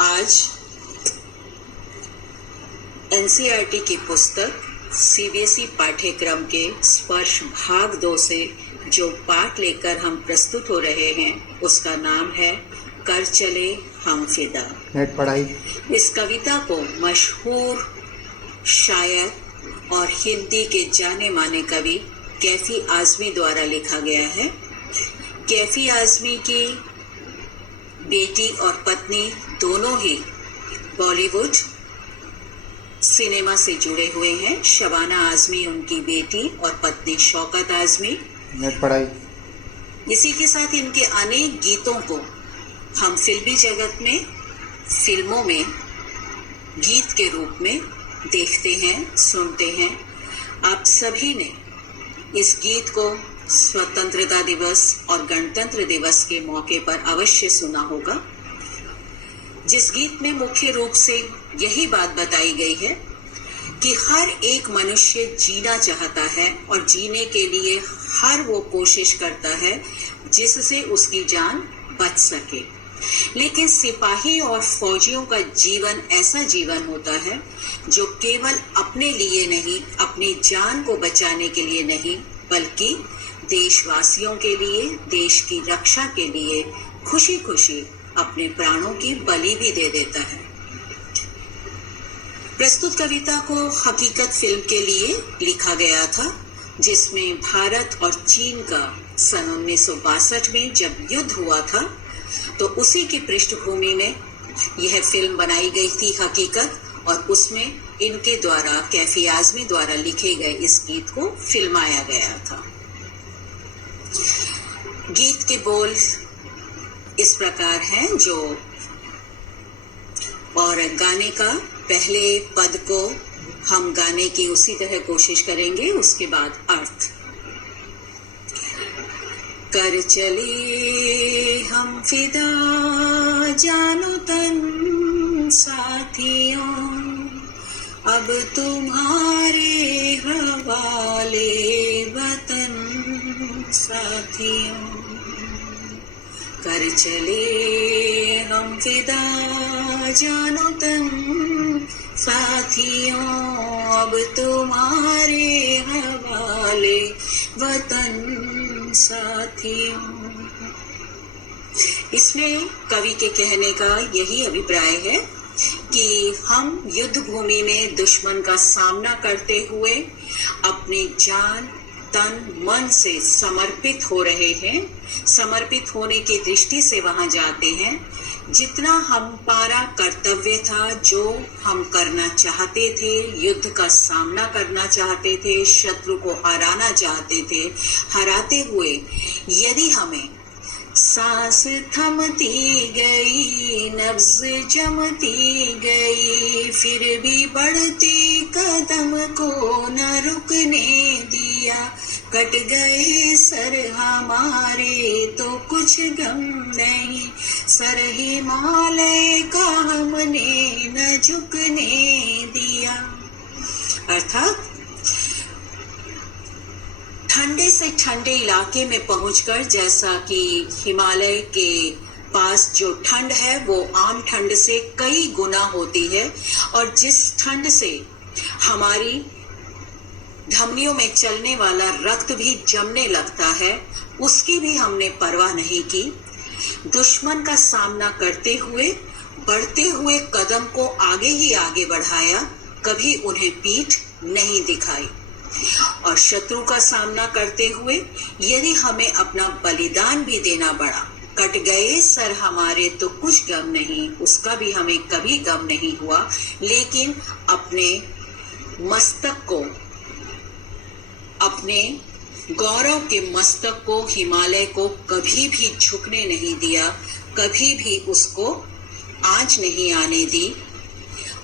आज एनसीईआरटी की पुस्तक सीबीएसई पाठ्यक्रम के स्पर्श भाग 2 से जो पाठ लेकर हम प्रस्तुत हो रहे हैं उसका नाम है कर चले हम फिदा। नेट पढ़ाई। इस कविता को मशहूर शायर और हिंदी के जाने माने कवि कैफी आजमी द्वारा लिखा गया है। कैफी आजमी की बेटी और पत्नी दोनों ही बॉलीवुड सिनेमा से जुड़े हुए हैं। शबाना आजमी उनकी बेटी और पत्नी शौकत आजमी। नेट पढ़ाई। इसी के साथ इनके अनेक गीतों को हम फिल्मी जगत में फिल्मों में गीत के रूप में देखते हैं, सुनते हैं। आप सभी ने इस गीत को स्वतंत्रता दिवस और गणतंत्र दिवस के मौके पर अवश्य सुना होगा, जिस गीत में मुख्य रूप से यही बात बताई गई है कि हर एक मनुष्य जीना चाहता है और जीने के लिए हर वो कोशिश करता है जिससे उसकी जान बच सके। लेकिन सिपाही और फौजियों का जीवन ऐसा जीवन होता है जो केवल अपने लिए नहीं, अपनी जान को बचाने के लिए नहीं, बल्कि देशवासियों के लिए, देश की रक्षा के लिए खुशी खुशी अपने प्राणों की बलि भी दे देता है। प्रस्तुत कविता को हकीकत फिल्म के लिए लिखा गया था, जिसमें भारत और चीन का सन 1962 में जब युद्ध हुआ था तो उसी की पृष्ठभूमि में यह फिल्म बनाई गई थी हकीकत, और उसमें इनके द्वारा कैफी आजमी द्वारा लिखे गए इस गीत को फिल्माया गया था। गीत के बोल इस प्रकार हैं जो, और गाने का पहले पद को हम गाने की उसी तरह कोशिश करेंगे, उसके बाद अर्थ। कर चले हम फिदा जानो तन साथियों, अब तुम्हारे हवाले वतन साथियों। कर चले हम फिदा जानो तन साथियों, अब तुम्हारे हवाले वतन साथियों। इसमें कवि के कहने का यही अभिप्राय है कि हम युद्ध भूमि में दुश्मन का सामना करते हुए अपनी जान, तन, मन से समर्पित हो रहे हैं। समर्पित होने की दृष्टि से वहां जाते हैं। जितना हमारा कर्तव्य था, जो हम करना चाहते थे, युद्ध का सामना करना चाहते थे, शत्रु को हराना चाहते थे, हराते हुए यदि हमें सांस थमती गई, नब्ज जमती गई, फिर भी बढ़ते कदम को न रुकने दिया, कट गए सर हमारे तो कुछ गम नहीं, सर हिमालय का हमने न झुकने दिया। अर्थात ठंडे से ठंडे इलाके में पहुंचकर, जैसा कि हिमालय के पास जो ठंड है वो आम ठंड से कई गुना होती है, और जिस ठंड से हमारी धमनियों में चलने वाला रक्त भी जमने लगता है, उसकी भी हमने परवाह नहीं की। दुश्मन का सामना करते हुए बढ़ते हुए कदम को आगे ही आगे बढ़ाया, कभी उन्हें पीठ नहीं दिखाई। और शत्रु का सामना करते हुए यदि हमें अपना बलिदान भी देना पड़ा, कट गए सर हमारे तो कुछ गम नहीं, उसका भी हमें कभी गम नहीं हुआ, लेकिन अपने मस्तक को, अपने गौरव के मस्तक को, हिमालय को कभी भी झुकने नहीं दिया, कभी भी उसको आंच नहीं आने दी।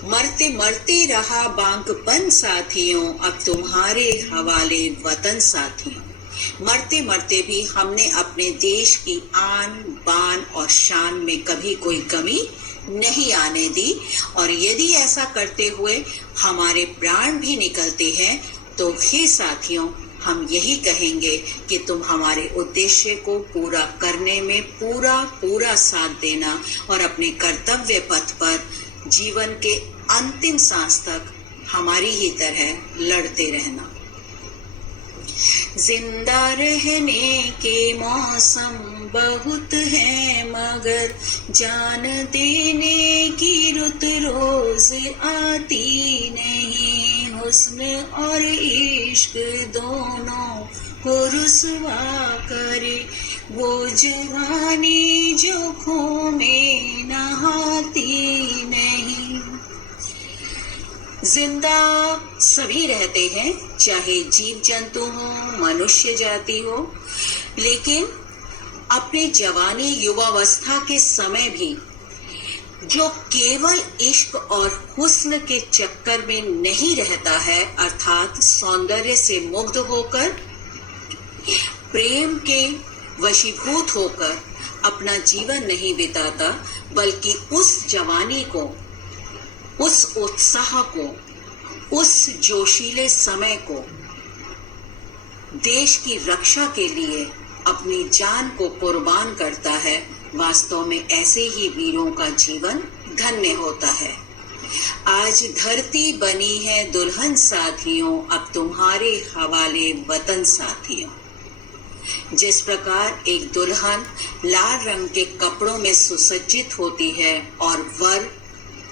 मरते मरते रहा बांकपन साथियों, अब तुम्हारे हवाले वतन साथियों। मरते मरते भी हमने अपने देश की आन बान और शान में कभी कोई कमी नहीं आने दी, और यदि ऐसा करते हुए हमारे प्राण भी निकलते हैं तो हे साथियों, हम यही कहेंगे कि तुम हमारे उद्देश्य को पूरा करने में पूरा साथ देना और अपने कर्तव्य पथ पर जीवन के अंतिम सांस तक हमारी ही तरह लड़ते रहना। जिंदा रहने के मौसम बहुत है, मगर जान देने की रुत रोज आती नहीं। हुस्न और इश्क दोनों को रुसवा करे वो जवानी जो खो में नहाती नहीं। जिंदा सभी रहते हैं, चाहे जीव जंतु हो, मनुष्य जाति हो, लेकिन अपने जवानी युवावस्था के समय भी जो केवल इश्क और हुस्न के चक्कर में नहीं रहता है, अर्थात सौंदर्य से मुग्ध होकर प्रेम के वशीभूत होकर अपना जीवन नहीं बिताता, बल्कि उस जवानी को, उस उत्साह को, उस जोशीले समय को देश की रक्षा के लिए अपनी जान को कुर्बान करता है, वास्तव में ऐसे ही वीरों का जीवन धन्य होता है। आज धरती बनी है दुल्हन साथियों, अब तुम्हारे हवाले वतन साथियों। जिस प्रकार एक दुल्हन लाल रंग के कपड़ों में सुसज्जित होती है और वर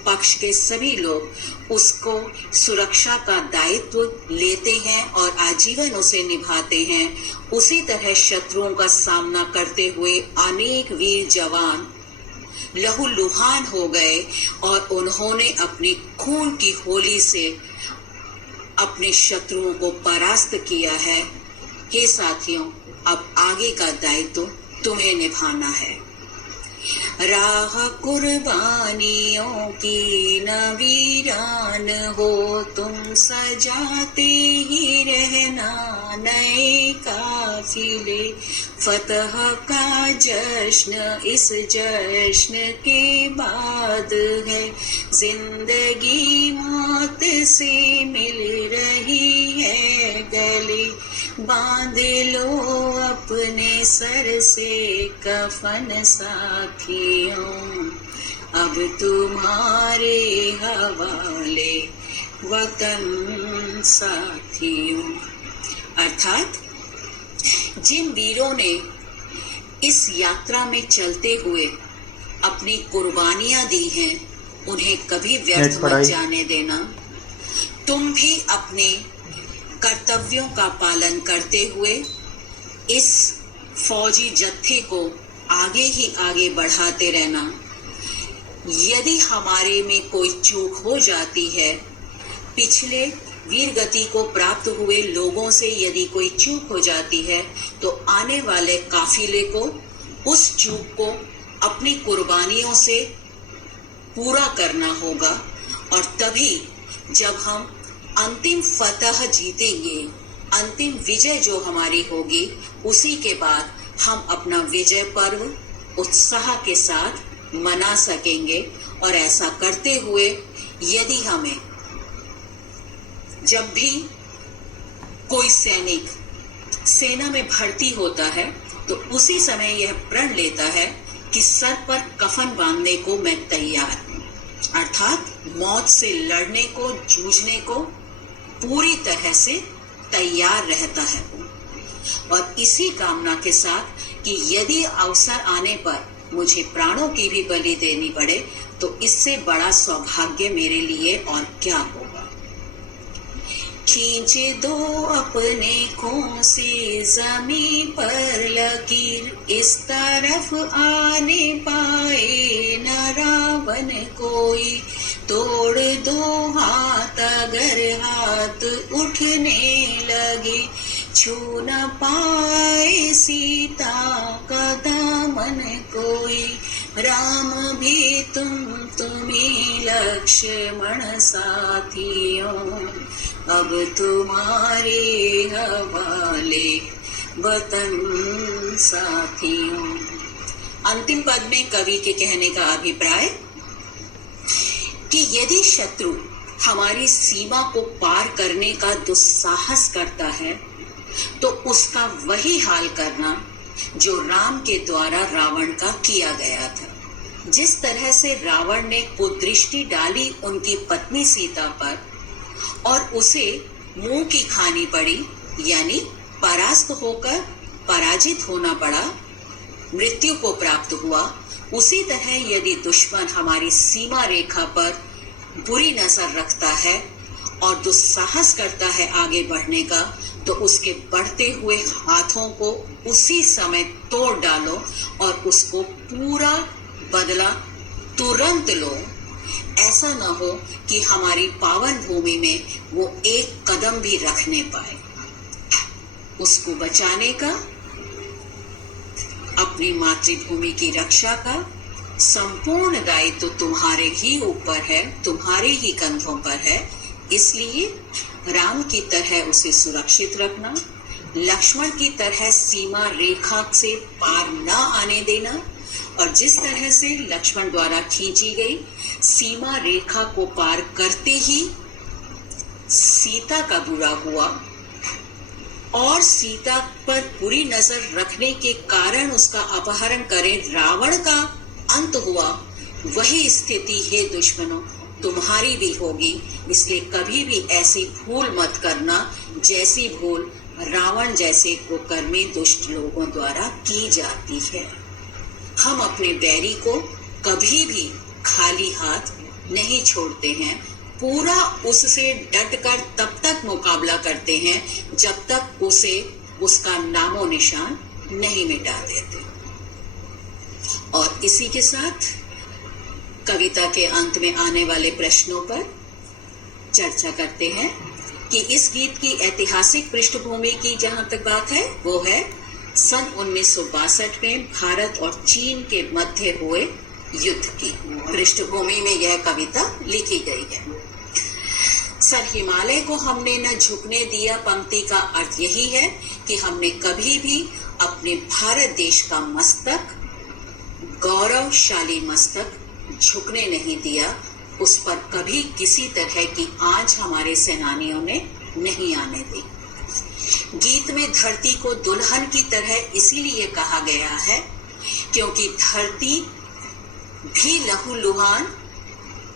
पक्ष के सभी लोग उसको सुरक्षा का दायित्व लेते हैं और आजीवन उसे निभाते हैं, उसी तरह शत्रुओं का सामना करते हुए अनेक वीर जवान लहूलुहान हो गए और उन्होंने अपने खून की होली से अपने शत्रुओं को परास्त किया है। हे साथियों, अब आगे का दायित्व तुम्हें निभाना है। राह कुर्बानियों की न वीरान हो, तुम सजाते ही रहना नए काफिले। फतह का जश्न इस जश्न के बाद है, जिंदगी मौत से मिल रही है गले। बांध लो अपने सर से कफन साथियों, अब तुम्हारे हवाले वतन साथियों। अर्थात जिन वीरों ने इस यात्रा में चलते हुए अपनी कुर्बानियां दी हैं, उन्हें कभी व्यर्थ मत जाने देना। तुम भी अपने कर्तव्यों का पालन करते हुए इस फौजी जत्थे को आगे ही आगे बढ़ाते रहना। यदि हमारे में कोई चूक हो जाती है, पिछले वीर गति को प्राप्त हुए लोगों से यदि कोई चूक हो जाती है, तो आने वाले काफिले को उस चूक को अपनी कुर्बानियों से पूरा करना होगा। और तभी जब हम अंतिम फतह जीतेंगे, अंतिम विजय जो हमारी होगी, उसी के बाद हम अपना विजय पर्व उत्साह के साथ मना सकेंगे। और ऐसा करते हुए यदि हमें जब भी कोई सैनिक सेना में भर्ती होता है, तो उसी समय यह प्रण लेता है कि सर पर कफन बांधने को मैं तैयार हूं, अर्थात मौत से लड़ने को, जूझने को पूरी तरह से तैयार रहता है। और इसी कामना के साथ कि यदि अवसर आने पर मुझे प्राणों की भी बलि देनी पड़े, तो इससे बड़ा सौभाग्य मेरे लिए और क्या होगा। खींच दो अपने खों से जमी पर लकीर, इस तरफ आने पाए न रावण कोई। तोड़ दो हाथ अगर हाथ उठने लगे, छू न पाए सीता का दामन कोई। राम भी तुम्हीं लक्ष्मण साथियों, अब तुम्हारे हवाले वतन साथियों। अंतिम पद में कवि के कहने का अभिप्राय कि यदि शत्रु हमारी सीमा को पार करने का दुस्साहस करता है, तो उसका वही हाल करना जो राम के द्वारा रावण का किया गया था। जिस तरह से रावण ने कुदृष्टि डाली उनकी पत्नी सीता पर और उसे मुंह की खानी पड़ी, यानी परास्त होकर पराजित होना पड़ा, मृत्यु को प्राप्त हुआ, उसी तरह यदि दुश्मन हमारी सीमा रेखा पर बुरी नजर रखता है और दुस्साहस करता है आगे बढ़ने का, तो उसके बढ़ते हुए हाथों को उसी समय तोड़ डालो और उसको पूरा बदला तुरंत लो। ऐसा न हो कि हमारी पावन भूमि में वो एक कदम भी रखने पाए। उसको बचाने का, अपनी मातृभूमि की रक्षा का संपूर्ण दायित्व तुम्हारे ही ऊपर है, तुम्हारे ही कंधों पर है। इसलिए राम की तरह उसे सुरक्षित रखना, लक्ष्मण की तरह सीमा रेखा से पार न आने देना, और जिस तरह से लक्ष्मण द्वारा खींची गई सीमा रेखा को पार करते ही सीता का बुरा हुआ और सीता पर बुरी नजर रखने के कारण उसका अपहरण करे रावण का अंत हुआ, वही स्थिति है दुश्मनों तुम्हारी भी होगी। इसलिए कभी भी ऐसी भूल मत करना जैसी भूल रावण जैसे कुकर्मी दुष्ट लोगों द्वारा की जाती है। हम अपने बैरी को कभी भी खाली हाथ नहीं छोड़ते हैं, पूरा उससे डटकर तब तक मुकाबला करते हैं जब तक उसे उसका नामो निशान नहीं मिटा देते। और इसी के साथ कविता के अंत में आने वाले प्रश्नों पर चर्चा करते हैं कि इस गीत की ऐतिहासिक पृष्ठभूमि की जहां तक बात है, वो है सन 1962 में भारत और चीन के मध्य हुए युद्ध की पृष्ठभूमि में यह कविता लिखी गई है। सर हिमालय को हमने न झुकने दिया पंक्ति का अर्थ यही है कि हमने कभी भी अपने भारत देश का मस्तक, गौरवशाली मस्तक झुकने नहीं दिया। उस पर कभी किसी तरह की आंच हमारे सेनानियों ने नहीं आने दी। गीत में धरती को दुल्हन की तरह इसीलिए कहा गया है क्योंकि धरती भी लहूलुहान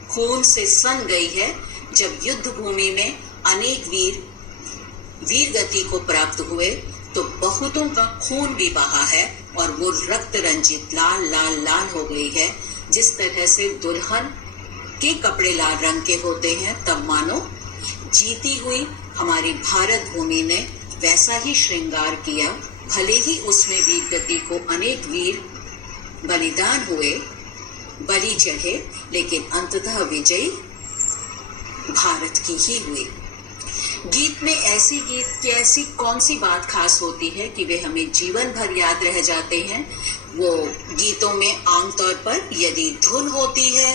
खून से सन गई है। जब युद्ध भूमि में अनेक वीर गति को प्राप्त हुए तो बहुतों का खून भी बहा है और वो रक्त रंजित लाल लाल लाल हो गई है। जिस तरह से दुल्हन के कपड़े लाल रंग के होते हैं, तब मानो जीती हुई हमारी भारत भूमि ने वैसा ही श्रृंगार किया। भले ही उसमें वीर गति को अनेक वीर बलिदान हुए, बलि चढ़े, लेकिन अंततः विजयी भारत की ही हुई। गीत में ऐसी कौन सी बात खास होती है कि वे हमें जीवन भर याद रह जाते हैं। वो गीतों में आमतौर पर यदि धुन होती है,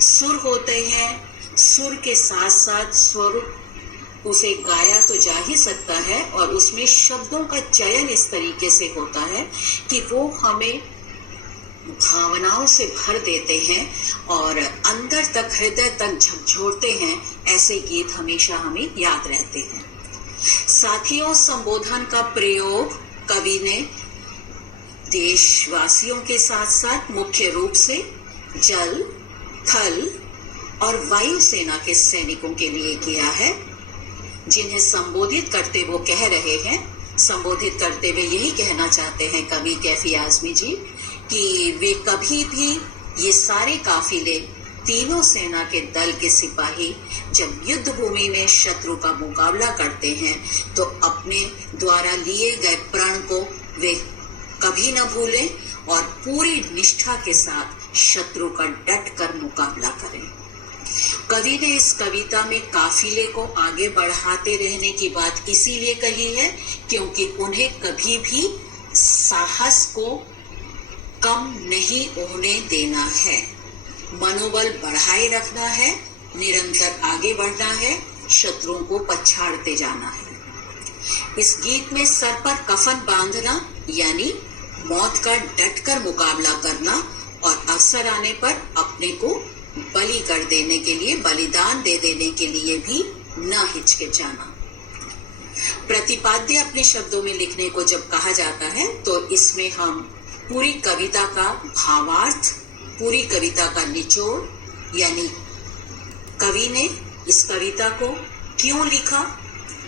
सुर होते हैं, सुर के साथ साथ स्वरूप उसे गाया तो जा ही सकता है और उसमें शब्दों का चयन इस तरीके से होता है कि वो हमें भावनाओं से भर देते हैं और अंदर तक, हृदय तक झकझोरते हैं। ऐसे गीत हमेशा हमें याद रहते हैं। साथियों, संबोधन का प्रयोग कवि ने देशवासियों के साथ साथ मुख्य रूप से जल, थल और वायु सेना के सैनिकों के लिए किया है। जिन्हें संबोधित करते वो कह रहे हैं, संबोधित करते हुए यही कहना चाहते हैं कवि कैफी आजमी जी कि वे कभी भी ये सारे काफिले, तीनों सेना के दल के सिपाही जब युद्ध भूमि में शत्रु का मुकाबला करते हैं तो अपने द्वारा लिए गए प्रण को वे कभी न भूलें और पूरी निष्ठा के साथ शत्रु का डट कर मुकाबला करें। कवि ने इस कविता में काफिले को आगे बढ़ाते रहने की बात इसीलिए कही है क्योंकि उन्हें कभी भी साहस को कम नहीं होने देना है, मनोबल बढ़ाए रखना है, निरंतर आगे बढ़ना है, शत्रुओं को पछाड़ते जाना है। इस गीत में सर पर कफन बांधना यानी मौत का डटकर मुकाबला करना और अवसर आने पर अपने को बलि कर देने के लिए, बलिदान दे देने के लिए भी न हिचकिचाना। प्रतिपाद्य अपने शब्दों में लिखने को जब कहा जाता है तो इसमें हम पूरी कविता का भावार्थ, पूरी कविता का निचोड़, यानी कवि ने इस कविता को क्यों लिखा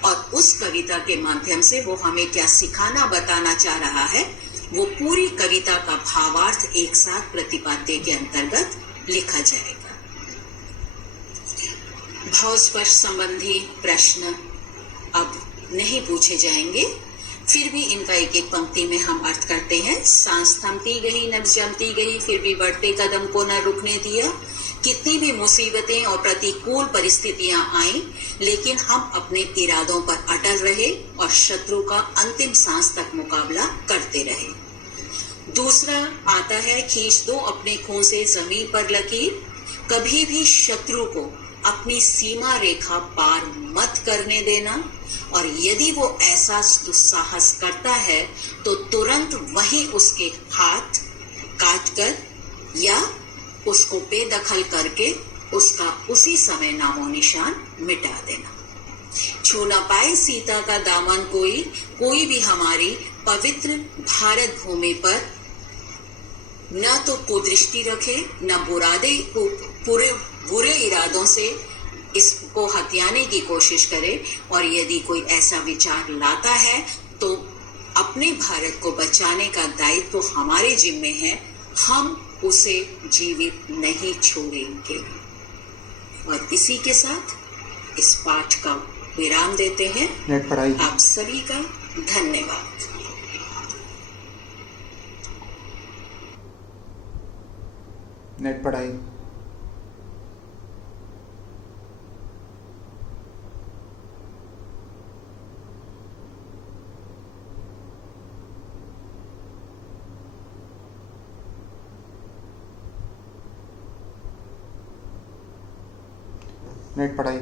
और उस कविता के माध्यम से वो हमें क्या सिखाना बताना चाह रहा है, वो पूरी कविता का भावार्थ एक साथ प्रतिपाद्य के अंतर्गत लिखा जाएगा। भावस्पर्श संबंधी प्रश्न अब नहीं पूछे जाएंगे, फिर भी इनका एक एक पंक्ति में हम अर्थ करते हैं। सांस थमती गई, नब्ज जमती गई, फिर भी बढ़ते कदम को न रुकने दिया। कितनी भी मुसीबतें और प्रतिकूल परिस्थितियां आईं, लेकिन हम अपने इरादों पर अटल रहे और शत्रु का अंतिम सांस तक मुकाबला करते रहे। दूसरा आता है, खींच दो अपने खून से जमीन पर लकीर। कभी भी शत्रु को अपनी सीमा रेखा पार मत करने देना, और यदि वो ऐसा दुस्साहस करता है तो तुरंत वहीं उसके हाथ काटकर या उसको बेदखल करके उसका उसी समय नामो निशान मिटा देना। छू न पाए सीता का दामन कोई भी हमारी पवित्र भारत भूमि पर न तो कुदृष्टि रखे, न बुरे इरादों से इसको हथियाने की कोशिश करे, और यदि कोई ऐसा विचार लाता है तो अपने भारत को बचाने का दायित्व तो हमारे जिम्मे है, हम उसे जीवित नहीं छोड़ेंगे। और इसी के साथ इस पाठ का विराम देते हैं। आप सभी का धन्यवाद। नेट पढ़ाई। नेट पढ़ाई।